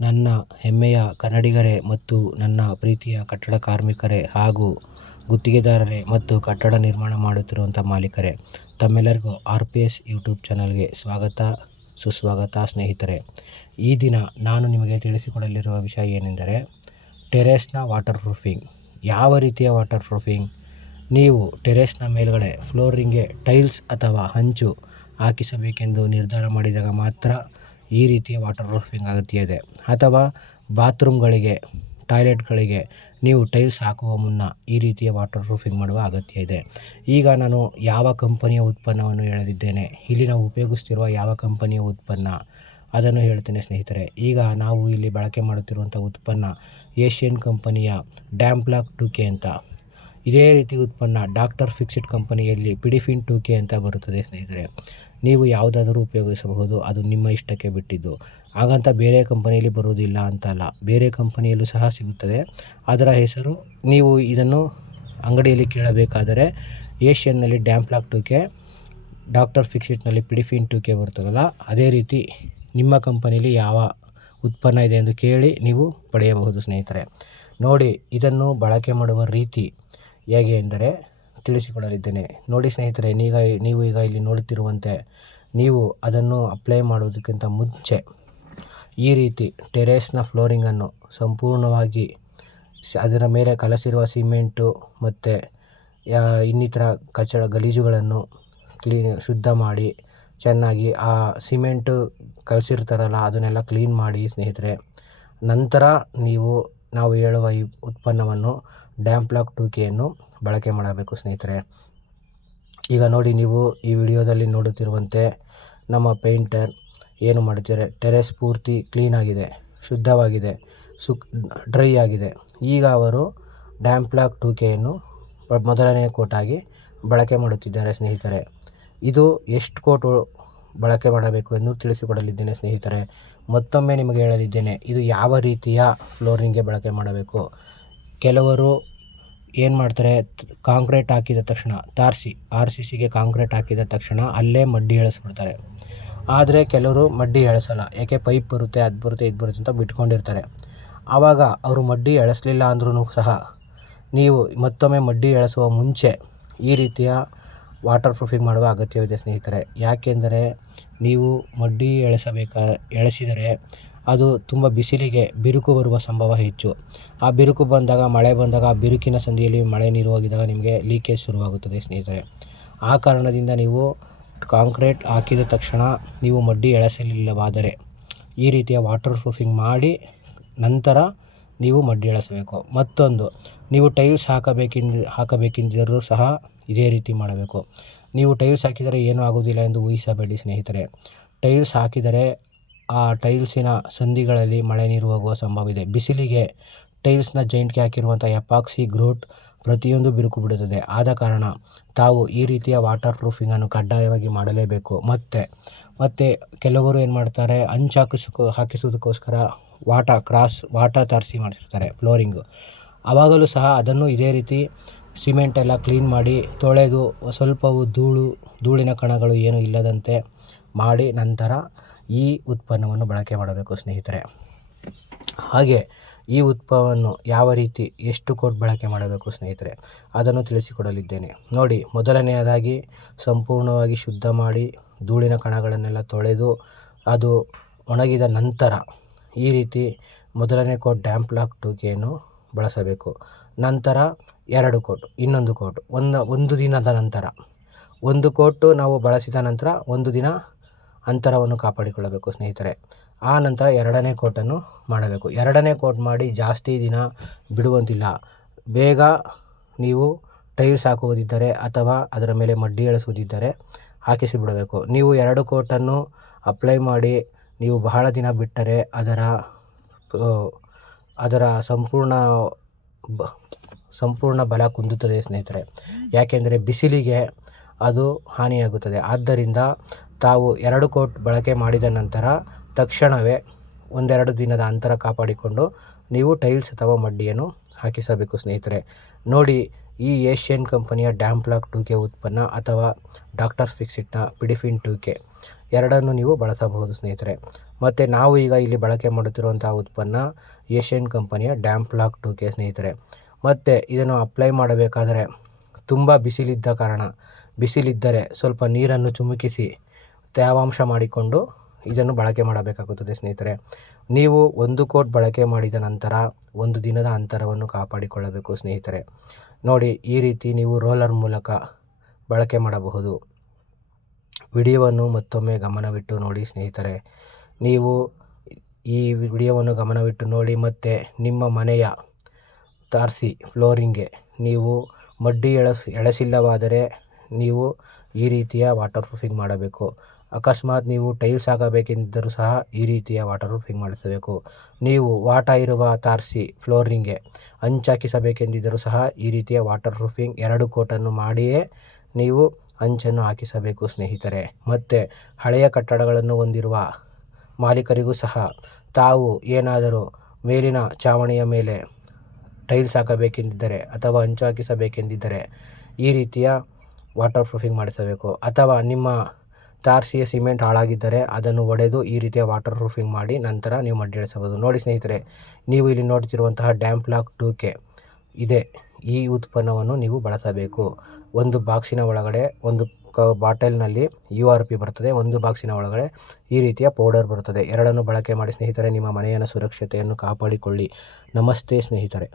ನನ್ನ ಹೆಮ್ಮೆಯ ಕನ್ನಡಿಗರೇ ಮತ್ತು ನನ್ನ ಪ್ರೀತಿಯ ಕಟ್ಟಡ ಕಾರ್ಮಿಕರೇ ಹಾಗೂ ಗುತ್ತಿಗೆದಾರರೇ ಮತ್ತು ಕಟ್ಟಡ ನಿರ್ಮಾಣ ಮಾಡುತ್ತಿರುವಂಥ ಮಾಲೀಕರೇ, ತಮ್ಮೆಲ್ಲರಿಗೂ ಆರ್ ಪಿ ಎಸ್ ಯೂಟ್ಯೂಬ್ ಚಾನಲ್ಗೆ ಸ್ವಾಗತ, ಸುಸ್ವಾಗತ ಸ್ನೇಹಿತರೆ. ಈ ದಿನ ನಾನು ನಿಮಗೆ ತಿಳಿಸಿಕೊಡಲಿರುವ ವಿಷಯ ಏನೆಂದರೆ, ಟೆರೇಸ್ನ ವಾಟರ್ ಪ್ರೂಫಿಂಗ್ ಯಾವ ರೀತಿಯ ವಾಟರ್ ಪ್ರೂಫಿಂಗ್ ನೀವು ಟೆರೇಸ್ನ ಮೇಲ್ಗಡೆ ಫ್ಲೋರಿಂಗ್ಗೆ ಟೈಲ್ಸ್ ಅಥವಾ ಹಂಚು ಹಾಕಿಸಬೇಕೆಂದು ನಿರ್ಧಾರ ಮಾಡಿದಾಗ ಮಾತ್ರ ಈ ರೀತಿಯ ವಾಟರ್ ಪ್ರೂಫಿಂಗ್ ಅಗತ್ಯ ಇದೆ. ಅಥವಾ ಬಾತ್ರೂಮ್ಗಳಿಗೆ, ಟಾಯ್ಲೆಟ್ಗಳಿಗೆ ನೀವು ಟೈಲ್ಸ್ ಹಾಕುವ ಮುನ್ನ ಈ ರೀತಿಯ ವಾಟರ್ ಪ್ರೂಫಿಂಗ್ ಮಾಡುವ ಅಗತ್ಯ ಇದೆ. ಈಗ ನಾನು ಯಾವ ಕಂಪನಿಯ ಉತ್ಪನ್ನವನ್ನು ಹೇಳದಿದ್ದೇನೆ ಇಲ್ಲಿ ನಾವು ಉಪಯೋಗಿಸ್ತಿರುವ ಯಾವ ಕಂಪನಿಯ ಉತ್ಪನ್ನ, ಅದನ್ನು ಹೇಳ್ತೇನೆ ಸ್ನೇಹಿತರೆ. ಈಗ ನಾವು ಇಲ್ಲಿ ಬಳಕೆ ಮಾಡುತ್ತಿರುವಂಥ ಉತ್ಪನ್ನ ಏಷ್ಯನ್ ಕಂಪನಿಯ ಡ್ಯಾಮ್ ಪ್ಲಾಕ್ ಟು ಕೆ ಅಂತ. ಇದೇ ರೀತಿ ಉತ್ಪನ್ನ ಡಾಕ್ಟರ್ ಫಿಕ್ಸಿಡ್ ಕಂಪನಿಯಲ್ಲಿ ಪಿಡಿಫಿನ್ ಟು ಕೆ ಅಂತ ಬರುತ್ತದೆ ಸ್ನೇಹಿತರೆ. ನೀವು ಯಾವುದಾದರೂ ಉಪಯೋಗಿಸಬಹುದು, ಅದು ನಿಮ್ಮ ಇಷ್ಟಕ್ಕೆ ಬಿಟ್ಟಿದ್ದು. ಹಾಗಂತ ಬೇರೆ ಕಂಪನಿಯಲ್ಲಿ ಬರುವುದಿಲ್ಲ ಅಂತಲ್ಲ, ಬೇರೆ ಕಂಪನಿಯಲ್ಲೂ ಸಹ ಸಿಗುತ್ತದೆ. ಅದರ ಹೆಸರು, ನೀವು ಇದನ್ನು ಅಂಗಡಿಯಲ್ಲಿ ಕೇಳಬೇಕಾದರೆ ಏಷ್ಯನ್ನಲ್ಲಿ ಡ್ಯಾಂಪ್ಲಾಕ್ ಕೆ ಡಾಕ್ಟರ್ ಫಿಕ್ಸಿಟ್ನಲ್ಲಿ ಪಿಡಿಫಿನ್ ಟು ಕೆ ಬರ್ತದಲ್ಲ ಅದೇ ರೀತಿ ನಿಮ್ಮ ಕಂಪನಿಯಲ್ಲಿ ಯಾವ ಉತ್ಪನ್ನ ಇದೆ ಎಂದು ಕೇಳಿ ನೀವು ಪಡೆಯಬಹುದು ಸ್ನೇಹಿತರೆ. ನೋಡಿ, ಇದನ್ನು ಬಳಕೆ ಮಾಡುವ ರೀತಿ ಹೇಗೆ ಎಂದರೆ ತಿಳಿಸಿಕೊಡಲಿದ್ದೇನೆ. ನೋಡಿ ಸ್ನೇಹಿತರೆ, ನೀಗ, ನೀವು ಈಗ ಇಲ್ಲಿ ನೋಡುತ್ತಿರುವಂತೆ ನೀವು ಅದನ್ನು ಅಪ್ಲೈ ಮಾಡುವುದಕ್ಕಿಂತ ಮುಂಚೆ ಈ ರೀತಿ ಟೆರೇಸ್ನ ಫ್ಲೋರಿಂಗನ್ನು ಸಂಪೂರ್ಣವಾಗಿ ಅದರ ಮೇಲೆ ಕಲಸಿರುವ ಸಿಮೆಂಟು ಮತ್ತು ಇನ್ನಿತರ ಕಚಡ ಗಲೀಜುಗಳನ್ನು ಕ್ಲೀನ್ ಶುದ್ಧ ಮಾಡಿ ಚೆನ್ನಾಗಿ ಆ ಸಿಮೆಂಟು ಕಲಸಿರ್ತಾರಲ್ಲ, ಅದನ್ನೆಲ್ಲ ಕ್ಲೀನ್ ಮಾಡಿ ಸ್ನೇಹಿತರೆ. ನಂತರ ನೀವು ನಾವು ಹೇಳುವ ಈ ಉತ್ಪನ್ನವನ್ನು ಡ್ಯಾಮ್ ಪ್ಲಾಕ್ ಟು ಕೆಯನ್ನು ಬಳಕೆ ಮಾಡಬೇಕು ಸ್ನೇಹಿತರೆ. ಈಗ ನೋಡಿ ನೀವು ಈ ವಿಡಿಯೋದಲ್ಲಿ ನೋಡುತ್ತಿರುವಂತೆ ನಮ್ಮ ಪೇಂಟರ್ ಏನು ಮಾಡುತ್ತಾರೆ ಟೆರೆಸ್ ಪೂರ್ತಿ ಕ್ಲೀನಾಗಿದೆ ಶುದ್ಧವಾಗಿದೆ, ಸುಕ್, ಡ್ರೈ ಆಗಿದೆ. ಈಗ ಅವರು ಡ್ಯಾಮ್ ಪ್ಲಾಕ್ ಟು ಕೆಯನ್ನು ಮೊದಲನೇ ಕೋಟಾಗಿ ಬಳಕೆ ಮಾಡುತ್ತಿದ್ದಾರೆ ಸ್ನೇಹಿತರೆ. ಇದು ಎಷ್ಟು ಕೋಟು ಬಳಕೆ ಮಾಡಬೇಕು ಎಂದು ತಿಳಿಸಿಕೊಡಲಿದ್ದೇನೆ ಸ್ನೇಹಿತರೆ. ಮತ್ತೊಮ್ಮೆ ನಿಮಗೆ ಹೇಳಲಿದ್ದೇನೆ, ಇದು ಯಾವ ರೀತಿಯ ಫ್ಲೋರಿಂಗ್ಗೆ ಬಳಕೆ ಮಾಡಬೇಕು? ಕೆಲವರು ಏನು ಮಾಡ್ತಾರೆ, ಕಾಂಕ್ರೀಟ್ ಹಾಕಿದ ತಕ್ಷಣ, ತಾರ್ಸಿ ಆರ್ ಸಿ ಸಿಗೆ ಕಾಂಕ್ರೀಟ್ ಹಾಕಿದ ತಕ್ಷಣ ಅಲ್ಲೇ ಮಡ್ಡಿ ಎಳೆಸ್ಬಿಡ್ತಾರೆ. ಆದರೆ ಕೆಲವರು ಮಡ್ಡಿ ಎಳೆಸಲ್ಲ, ಯಾಕೆ ಪೈಪ್ ಬರುತ್ತೆ, ಅದು ಬರುತ್ತೆ, ಇದು ಬರುತ್ತೆ ಅಂತ ಬಿಟ್ಕೊಂಡಿರ್ತಾರೆ. ಆವಾಗ ಅವರು ಮಡ್ಡಿ ಎಳೆಸಲಿಲ್ಲ ಅಂದ್ರೂ ಸಹ ನೀವು ಮತ್ತೊಮ್ಮೆ ಮಡ್ಡಿ ಎಳೆಸುವ ಮುಂಚೆ ಈ ರೀತಿಯ ವಾಟರ್ ಪ್ರೂಫಿಂಗ್ ಮಾಡುವ ಅಗತ್ಯವಿದೆ ಸ್ನೇಹಿತರೆ. ಯಾಕೆಂದರೆ ನೀವು ಮಡ್ಡಿ ಎಳೆಸಬೇಕಾ, ಎಳೆಸಿದರೆ ಅದು ತುಂಬ ಬಿಸಿಲಿಗೆ ಬಿರುಕು ಬರುವ ಸಂಭವ ಹೆಚ್ಚು. ಆ ಬಿರುಕು ಬಂದಾಗ, ಮಳೆ ಬಂದಾಗ, ಆ ಬಿರುಕಿನ ಸಂದಿಯಲ್ಲಿ ಮಳೆ ನೀರು ಹೋಗಿದಾಗ ನಿಮಗೆ ಲೀಕೇಜ್ ಶುರುವಾಗುತ್ತದೆ ಸ್ನೇಹಿತರೆ. ಆ ಕಾರಣದಿಂದ ನೀವು ಕಾಂಕ್ರೀಟ್ ಹಾಕಿದ ತಕ್ಷಣ ನೀವು ಮಡ್ಡಿ ಎಳೆಸಲಿಲ್ಲವಾದರೆ ಈ ರೀತಿಯ ವಾಟರ್ ಪ್ರೂಫಿಂಗ್ ಮಾಡಿ ನಂತರ ನೀವು ಮಡ್ಡಿಳಿಸಬೇಕು ಮತ್ತೊಂದು, ನೀವು ಟೈಲ್ಸ್ ಹಾಕಬೇಕೆಂದು ಹಾಕಬೇಕೆಂದಿದ್ದರೂ ಸಹ ಇದೇ ರೀತಿ ಮಾಡಬೇಕು. ನೀವು ಟೈಲ್ಸ್ ಹಾಕಿದರೆ ಏನೂ ಆಗುವುದಿಲ್ಲ ಎಂದು ಊಹಿಸಬೇಡಿ ಸ್ನೇಹಿತರೆ. ಟೈಲ್ಸ್ ಹಾಕಿದರೆ ಆ ಟೈಲ್ಸಿನ ಸಂಧಿಗಳಲ್ಲಿ ಮಳೆ ನೀರು ಹೋಗುವ ಸಂಭವ ಇದೆ ಬಿಸಿಲಿಗೆ ಟೈಲ್ಸ್ನ ಜೈಂಟ್ಗೆ ಹಾಕಿರುವಂಥ ಎಪಾಕ್ಸಿ ಗ್ರೂಟ್ ಪ್ರತಿಯೊಂದು ಬಿರುಕು ಬಿಡುತ್ತದೆ. ಆದ ಕಾರಣ ತಾವು ಈ ರೀತಿಯ ವಾಟರ್ ಪ್ರೂಫಿಂಗನ್ನು ಕಡ್ಡಾಯವಾಗಿ ಮಾಡಲೇಬೇಕು. ಮತ್ತು ಮತ್ತು ಕೆಲವರು ಏನು ಮಾಡ್ತಾರೆ, ಅಂಚು ಹಾಕಿಸೋ ಹಾಕಿಸೋದಕ್ಕೋಸ್ಕರ ವಾಟ, ಕ್ರಾಸ್ ವಾಟ ತರಿಸಿ ಮಾಡಿಸಿರ್ತಾರೆ, ಫ್ಲೋರಿಂಗು. ಆವಾಗಲೂ ಸಹ ಅದನ್ನು ಇದೇ ರೀತಿ ಸಿಮೆಂಟ್ ಎಲ್ಲ ಕ್ಲೀನ್ ಮಾಡಿ ತೊಳೆದು ಸ್ವಲ್ಪವೂ ಧೂಳು, ಧೂಳಿನ ಕಣಗಳು ಏನೂ ಇಲ್ಲದಂತೆ ಮಾಡಿ ನಂತರ ಈ ಉತ್ಪನ್ನವನ್ನು ಬಳಕೆ ಮಾಡಬೇಕು ಸ್ನೇಹಿತರೆ. ಹಾಗೆ ಈ ಉತ್ಪನ್ನವನ್ನು ಯಾವ ರೀತಿ ಎಷ್ಟು ಕೋಟ್ ಬಳಕೆ ಮಾಡಬೇಕು ಸ್ನೇಹಿತರೆ, ಅದನ್ನು ತಿಳಿಸಿಕೊಡಲಿದ್ದೇನೆ. ನೋಡಿ, ಮೊದಲನೆಯದಾಗಿ ಸಂಪೂರ್ಣವಾಗಿ ಶುದ್ಧ ಮಾಡಿ ಧೂಳಿನ ಕಣಗಳನ್ನೆಲ್ಲ ತೊಳೆದು ಅದು ಒಣಗಿದ ನಂತರ ಈ ರೀತಿ ಮೊದಲನೇ ಕೋಟ್ ಡ್ಯಾಂಪ್ ಲಾಕ್ ಟೂಕೆಯನ್ನು ಬಳಸಬೇಕು. ನಂತರ ಎರಡು ಕೋಟು, ಇನ್ನೊಂದು ಕೋಟು, ಒಂದು ಒಂದು ದಿನದ ನಂತರ. ಒಂದು ಕೋಟು ನಾವು ಬಳಸಿದ ನಂತರ ಒಂದು ದಿನ ಅಂತರವನ್ನು ಕಾಪಾಡಿಕೊಳ್ಳಬೇಕು ಸ್ನೇಹಿತರೆ. ಆ ನಂತರ ಎರಡನೇ ಕೋಟನ್ನು ಮಾಡಬೇಕು. ಎರಡನೇ ಕೋಟ್ ಮಾಡಿ ಜಾಸ್ತಿ ದಿನ ಬಿಡುವಂತಿಲ್ಲ. ಬೇಗ ನೀವು ಟೈರ್ಸ್ ಹಾಕುವುದಿದ್ದರೆ ಅಥವಾ ಅದರ ಮೇಲೆ ಮಡ್ಡಿ ಎಳೆಸುವುದಿದ್ದರೆ ಹಾಕಿಸಿ ಬಿಡಬೇಕು ನೀವು ಎರಡು ಕೋಟನ್ನು ಅಪ್ಲೈ ಮಾಡಿ, ನೀವು ಬಹಳ ದಿನ ಬಿಟ್ಟರೆ ಅದರ ಅದರ ಸಂಪೂರ್ಣ ಸಂಪೂರ್ಣ ಬಲ ಕುಂದುತ್ತದೆ ಸ್ನೇಹಿತರೆ. ಯಾಕೆಂದರೆ ಬಿಸಿಲಿಗೆ ಅದು ಹಾನಿಯಾಗುತ್ತದೆ. ಆದ್ದರಿಂದ ತಾವು ಎರಡು ಕೋಟ್ ಬಳಕೆ ಮಾಡಿದ ನಂತರ ತಕ್ಷಣವೇ ಒಂದೆರಡು ದಿನದ ಅಂತರ ಕಾಪಾಡಿಕೊಂಡು ನೀವು ಟೈಲ್ಸ್ ಅಥವಾ ಮಡ್ಡಿಯನ್ನು ಹಾಕಿಸಬೇಕು ಸ್ನೇಹಿತರೆ. ನೋಡಿ ಈ ಏಷ್ಯನ್ ಕಂಪನಿಯ ಡ್ಯಾಮ್ ಪ್ಲಾಕ್ ಟೂ ಕೆ ಉತ್ಪನ್ನ ಅಥವಾ ಡಾಕ್ಟರ್ ಫಿಕ್ಸಿಟ್ನ ಪಿಡಿಫಿನ್ ಟೂ ಕೆ ಎರಡನ್ನು ನೀವು ಬಳಸಬಹುದು ಸ್ನೇಹಿತರೆ. ಮತ್ತು ನಾವು ಈಗ ಇಲ್ಲಿ ಬಳಕೆ ಮಾಡುತ್ತಿರುವಂಥ ಉತ್ಪನ್ನ ಏಷ್ಯನ್ ಕಂಪನಿಯ ಡ್ಯಾಮ್ ಪ್ಲಾಕ್ ಟೂ ಕೆ ಸ್ನೇಹಿತರೆ. ಮತ್ತು ಇದನ್ನು ಅಪ್ಲೈ ಮಾಡಬೇಕಾದರೆ ತುಂಬ ಬಿಸಿಲಿದ್ದ ಕಾರಣ, ಬಿಸಿಲಿದ್ದರೆ ಸ್ವಲ್ಪ ನೀರನ್ನು ಚುಮುಕಿಸಿ ತೇವಾಂಶ ಮಾಡಿಕೊಂಡು ಇದನ್ನು ಬಳಕೆ ಮಾಡಬೇಕಾಗುತ್ತದೆ ಸ್ನೇಹಿತರೆ. ನೀವು ಒಂದು ಕೋಟ್ ಬಳಕೆ ಮಾಡಿದ ನಂತರ ಒಂದು ದಿನದ ಅಂತರವನ್ನು ಕಾಪಾಡಿಕೊಳ್ಳಬೇಕು ಸ್ನೇಹಿತರೆ. ನೋಡಿ, ಈ ರೀತಿ ನೀವು ರೋಲರ್ ಮೂಲಕ ಬಳಕೆ ಮಾಡಬಹುದು. ವಿಡಿಯೋವನ್ನು ಮತ್ತೊಮ್ಮೆ ಗಮನವಿಟ್ಟು ನೋಡಿ ಸ್ನೇಹಿತರೆ. ನೀವು ಈ ವಿಡಿಯೋವನ್ನು ಗಮನವಿಟ್ಟು ನೋಡಿ ಮತ್ತು ನಿಮ್ಮ ಮನೆಯ ತಾರಸಿ ಫ್ಲೋರಿಂಗ್ಗೆ ನೀವು ಮಡ್ಡಿ ಎಳಸ್, ಎಳಸಿಲ್ಲವಾದರೆ ನೀವು ಈ ರೀತಿಯ ವಾಟರ್ ಪ್ರೂಫಿಂಗ್ ಮಾಡಬೇಕು. ಅಕಸ್ಮಾತ್ ನೀವು ಟೈಲ್ಸ್ ಹಾಕಬೇಕೆಂದಿದ್ದರೂ ಸಹ ಈ ರೀತಿಯ ವಾಟರ್ ಪ್ರೂಫಿಂಗ್ ಮಾಡಿಸಬೇಕು? ನೀವು ವಾಟ ಇರುವ ತಾರಸಿ ಫ್ಲೋರಿಂಗ್ಗೆ ಹಂಚಾಕಿಸಬೇಕೆಂದಿದ್ದರೂ ಸಹ ಈ ರೀತಿಯ ವಾಟರ್ ಪ್ರೂಫಿಂಗ್ ಎರಡು ಕೋಟನ್ನು ಮಾಡಿಯೇ ನೀವು ಹಂಚನ್ನು ಹಾಕಿಸಬೇಕು, ಸ್ನೇಹಿತರೆ. ಮತ್ತು ಹಳೆಯ ಕಟ್ಟಡಗಳನ್ನು ಹೊಂದಿರುವ ಮಾಲೀಕರಿಗೂ ಸಹ ತಾವು ಏನಾದರೂ ಮೇಲಿನ ಚಾವಣಿಯ ಮೇಲೆ ಟೈಲ್ಸ್ ಹಾಕಬೇಕೆಂದಿದ್ದರೆ ಅಥವಾ ಹಂಚು ಹಾಕಿಸಬೇಕೆಂದಿದ್ದರೆ ಈ ರೀತಿಯ ವಾಟರ್ ಪ್ರೂಫಿಂಗ್ ಮಾಡಿಸಬೇಕು. ಅಥವಾ ನಿಮ್ಮ ತಾರಸಿಯ ಸಿಮೆಂಟ್ ಹಾಳಾಗಿದ್ದರೆ ಅದನ್ನು ಒಡೆದು ಈ ರೀತಿಯ ವಾಟರ್ ಪ್ರೂಫಿಂಗ್ ಮಾಡಿ ನಂತರ ನೀವು ಮಡ್ಡಿ ಇಳಿಸಬಹುದು ನೋಡಿ ಸ್ನೇಹಿತರೆ, ನೀವು ಇಲ್ಲಿ ನೋಡ್ತಿರುವಂತಹ ಡ್ಯಾಮ್ ಪ್ಲಾಕ್ ಟೂ ಕೆ ಇದೆ. ಈ ಉತ್ಪನ್ನವನ್ನು ನೀವು ಬಳಸಬೇಕು. ಒಂದು ಬಾಕ್ಸಿನ ಒಳಗಡೆ ಒಂದು ಕ ಬಾಟಲ್ನಲ್ಲಿ ಯು ಆರ್ ಪಿ ಬರ್ತದೆ ಒಂದು ಬಾಕ್ಸಿನ ಒಳಗಡೆ ಈ ರೀತಿಯ ಪೌಡರ್ ಬರುತ್ತದೆ. ಎರಡನ್ನು ಬಳಕೆ ಮಾಡಿ ಸ್ನೇಹಿತರೆ, ನಿಮ್ಮ ಮನೆಯನ್ನು ಸುರಕ್ಷತೆಯನ್ನು ಕಾಪಾಡಿಕೊಳ್ಳಿ. ನಮಸ್ತೆ ಸ್ನೇಹಿತರೆ.